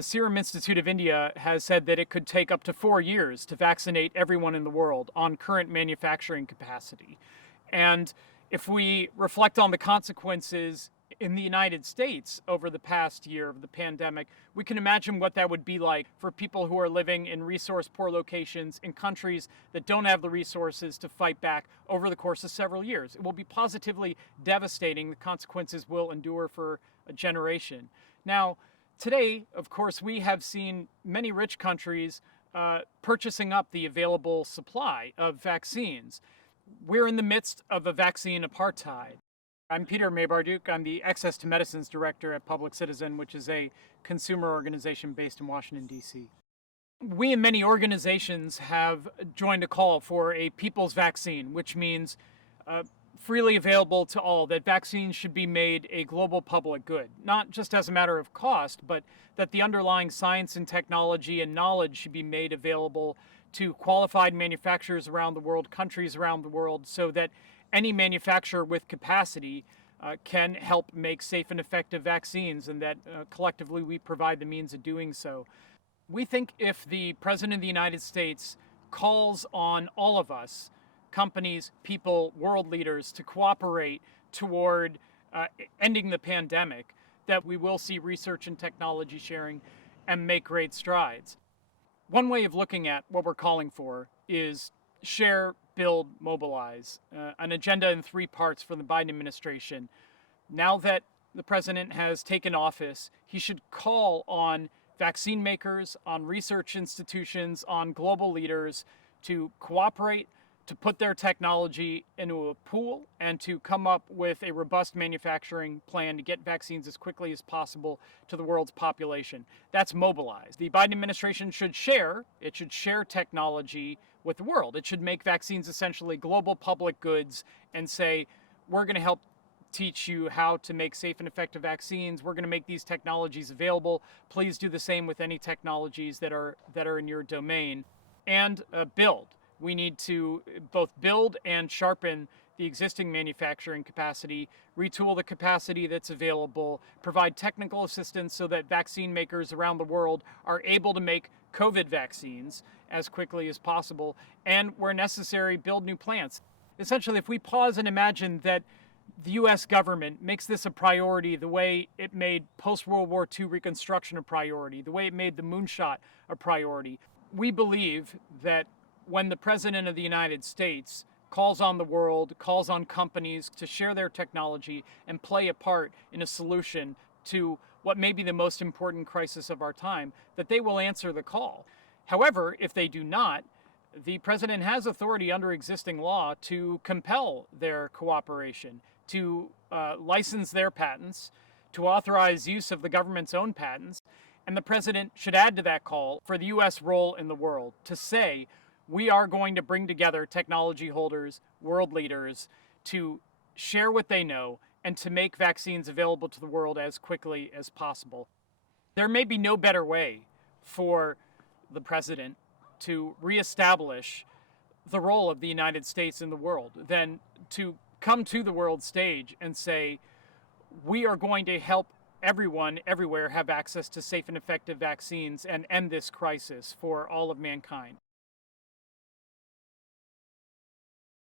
The Serum Institute of India has said that it could take up to 4 years to vaccinate everyone in the world on current manufacturing capacity. And if we reflect on the consequences in the United States over the past year of the pandemic, we can imagine what that would be like for people who are living in resource-poor locations in countries that don't have the resources to fight back over the course of several years. It will be positively devastating. The consequences will endure for a generation. Now, today, of course, we have seen many rich countries purchasing up the available supply of vaccines. We're in the midst of a vaccine apartheid. I'm Peter Maybarduk. I'm the Access to Medicines Director at Public Citizen, which is a consumer organization based in Washington, D.C. We and many organizations have joined a call for a people's vaccine, which means freely available to all, that vaccines should be made a global public good, not just as a matter of cost, but that the underlying science and technology and knowledge should be made available to qualified manufacturers around the world, countries around the world, so that any manufacturer with capacity can help make safe and effective vaccines, and that collectively we provide the means of doing so. We think if the President of the United States calls on all of us, companies, people, world leaders, to cooperate toward ending the pandemic, that we will see research and technology sharing and make great strides. One way of looking at what we're calling for is share, build, mobilize, an agenda in 3 parts for the Biden administration. Now that the president has taken office, he should call on vaccine makers, on research institutions, on global leaders to cooperate, to put their technology into a pool, and to come up with a robust manufacturing plan to get vaccines as quickly as possible to the world's population. That's mobilize. The Biden administration should share. It should share technology with the world. It should make vaccines essentially global public goods and say, we're going to help teach you how to make safe and effective vaccines. We're going to make these technologies available. Please do the same with any technologies that are in your domain. And build. We need to both build and sharpen the existing manufacturing capacity, retool the capacity that's available, provide technical assistance so that vaccine makers around the world are able to make COVID vaccines as quickly as possible, and where necessary, build new plants. Essentially, if we pause and imagine that the U.S. government makes this a priority the way it made post-World War II Reconstruction a priority, the way it made the moonshot a priority, we believe that when the President of the United States calls on the world, calls on companies to share their technology and play a part in a solution to what may be the most important crisis of our time, that they will answer the call. However, if they do not, the President has authority under existing law to compel their cooperation, to license their patents, to authorize use of the government's own patents, and the President should add to that call for the U.S. role in the world to say, we are going to bring together technology holders, world leaders, to share what they know and to make vaccines available to the world as quickly as possible. There may be no better way for the president to reestablish the role of the United States in the world than to come to the world stage and say, we are going to help everyone, everywhere, have access to safe and effective vaccines and end this crisis for all of mankind.